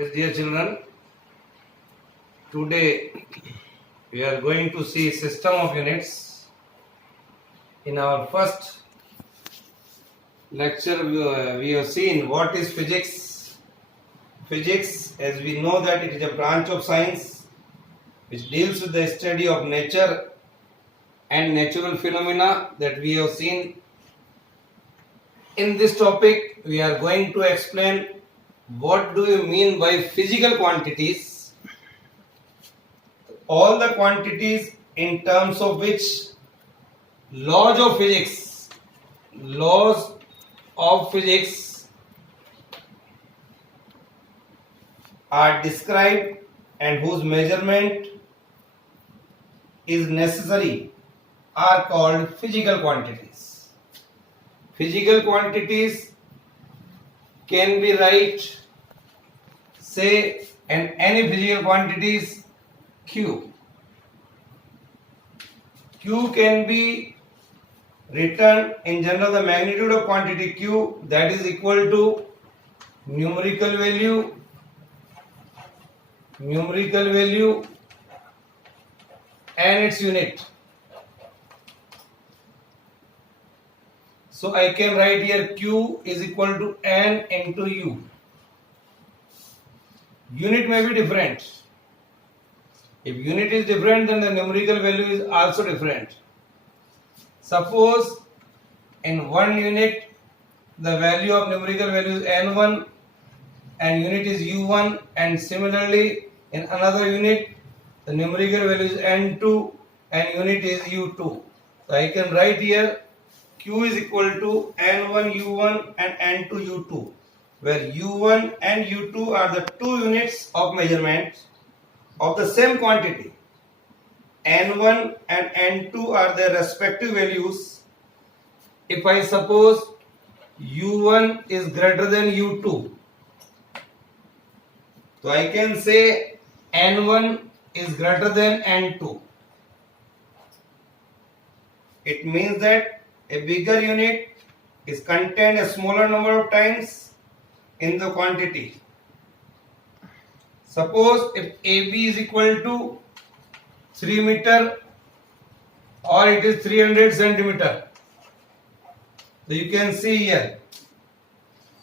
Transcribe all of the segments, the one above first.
Yes, dear children, today we are going to see system of units. In our first lecture, we have seen what is physics. Physics, as we know that it is a branch of science which deals with the study of nature and natural phenomena that we have seen. In this topic, we are going to explain what do you mean by physical quantities. All the quantities in terms of which laws of physics are described and whose measurement is necessary are called physical quantities. Physical quantities can be write, say, and any physical quantities Q. Q can be written in general the magnitude of quantity Q, that is equal to numerical value and its unit. So I can write here Q is equal to N into U. Unit may be different. If unit is different, then the numerical value is also different. Suppose in one unit the value of numerical value is N1 and unit is U1, and similarly in another unit the numerical value is N2 and unit is U2. So I can write here Q is equal to N1 U1 and N2 U2, where U1 and U2 are the two units of measurement of the same quantity. N1 and N2 are their respective values. If I suppose U1 is greater than U2, so I can say N1 is greater than N2. It means that a bigger unit is contained a smaller number of times in the quantity. Suppose if AB is equal to 3 meter or it is 300 centimeter. So you can see here,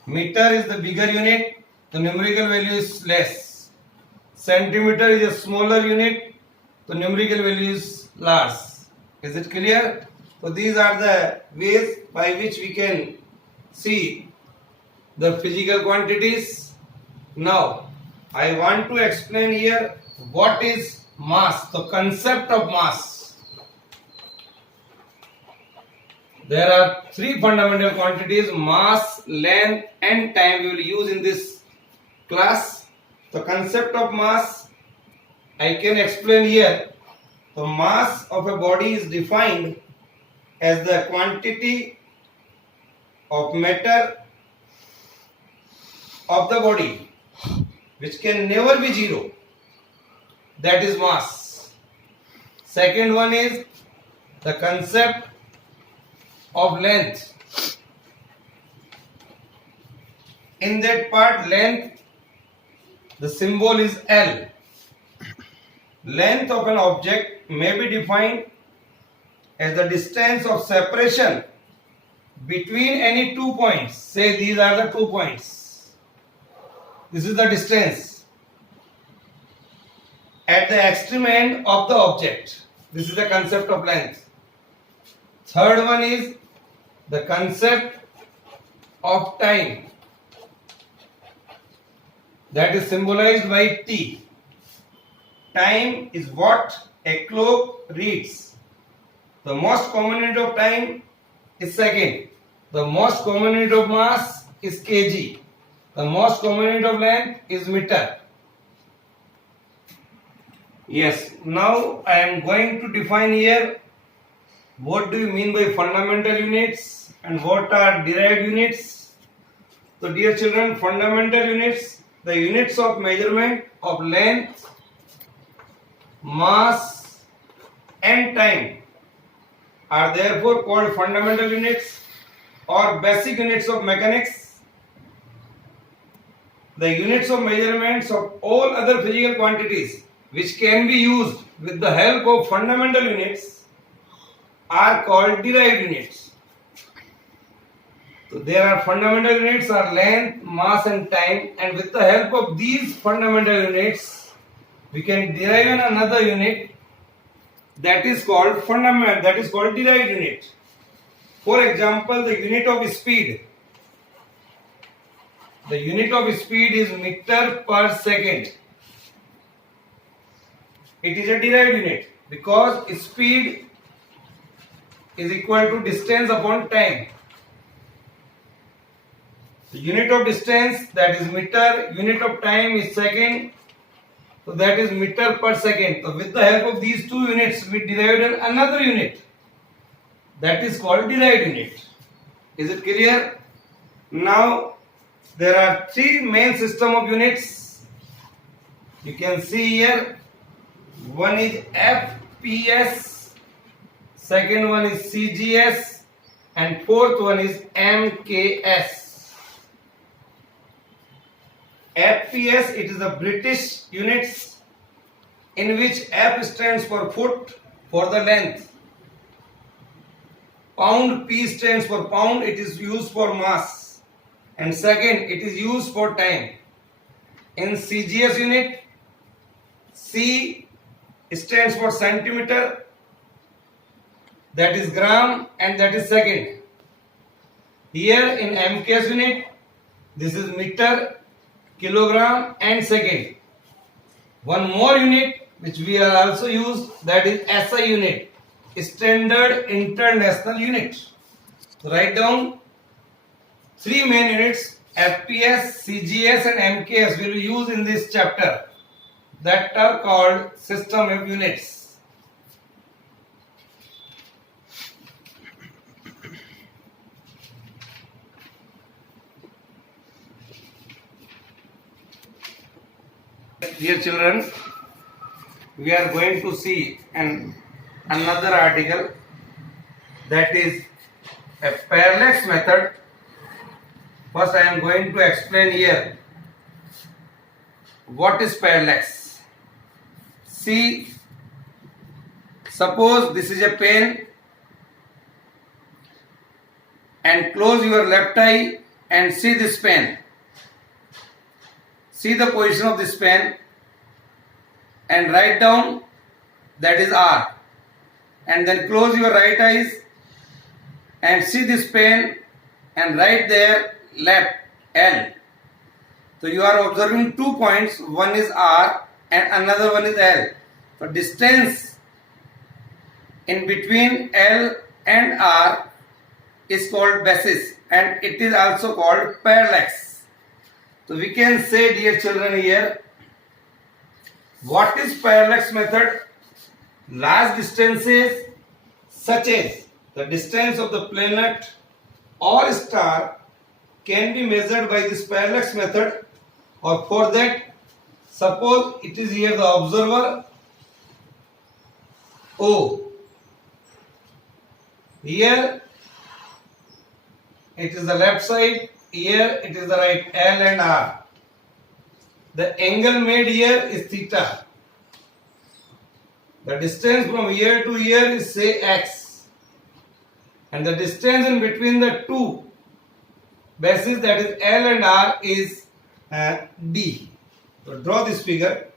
meter is the bigger unit, the numerical value is less. Centimeter is a smaller unit, the numerical value is large. Is it clear? So these are the ways by which we can see the physical quantities. Now I want to explain here what is mass, the concept of mass. There are three fundamental quantities: mass, length and time we will use in this class. The concept of mass I can explain here. The mass of a body is defined as the quantity of matter of the body which can never be zero. That is mass. Second one is the concept of length. In that part, length, the symbol is L. Length of an object may be defined as the distance of separation between any 2 points. Say these are the 2 points. This is the distance at the extreme end of the object. This is the concept of length. Third one is the concept of time. That is symbolized by T. Time is what a clock reads. The most common unit of time is second. The most common unit of mass is kg. The most common unit of length is meter. Yes, now I am going to define here what do you mean by fundamental units and what are derived units. So dear children, fundamental units, the units of measurement of length, mass and time are therefore called fundamental units or basic units of mechanics. the units of measurements of all other physical quantities which can be used with the help of fundamental units are called derived units. So there are fundamental units are length, mass and time, and with the help of these fundamental units we can derive another unit that is called derived unit. For example, the unit of speed. The unit of speed is meter per second. It is a derived unit because speed is equal to distance upon time. The unit of distance, that is meter, unit of time is second, so that is meter per second. So with the help of these two units we derived another unit that is called derived unit. Is it clear? Now there are three main system of units. You can see here, one is FPS, second one is CGS, and fourth one is MKS. FPS, it is the British units in which F stands for foot for the length. Pound, P stands for pound, it is used for mass. And second, it is used for time. In CGS unit, C stands for centimeter, that is gram, and that is second. Here in MKS unit, this is meter, kilogram and second. One more unit which we are also used, that is SI unit, Standard International Unit. So write down three main units, FPS, CGS and MKS will be used in this chapter, that are called system of units. Dear children, we are going to see another article, that is a parallax method. First I am going to explain here what is parallax. See, suppose this is a pen and close your left eye and see this pen. See the position of this pen and write down, that is R, and then close your right eyes and see this pen and write there left L. So you are observing 2 points, one is R and another one is L. So distance in between L and R is called basis and it is also called parallax. So we can say, dear children, here, what is parallax method? Large distances such as the distance of the planet or star can be measured by this parallax method, or for that, suppose it is here the observer O. Here it is the left side, here it is the right, L and R. The angle made here is theta. The distance from here to here is say X. And the distance in between the two bases, that is L and R, is D. So draw this figure.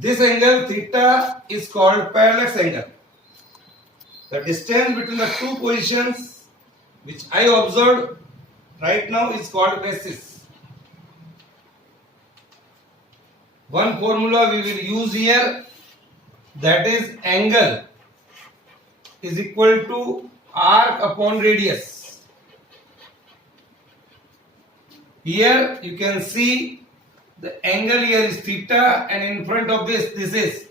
This angle theta is called parallax angle. The distance between the two positions which I observed right now is called basis. One formula we will use here, that is angle is equal to arc upon radius. Here you can see the angle here is theta and in front of this is,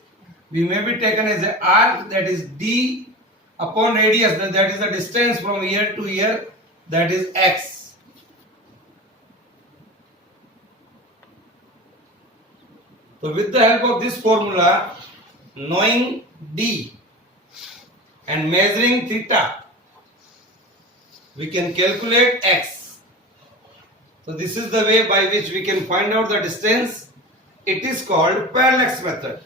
we may be taken as an arc, that is D upon radius, that is the distance from here to here, that is X. So with the help of this formula, knowing D and measuring theta, we can calculate X. So this is the way by which we can find out the distance. It is called parallax method.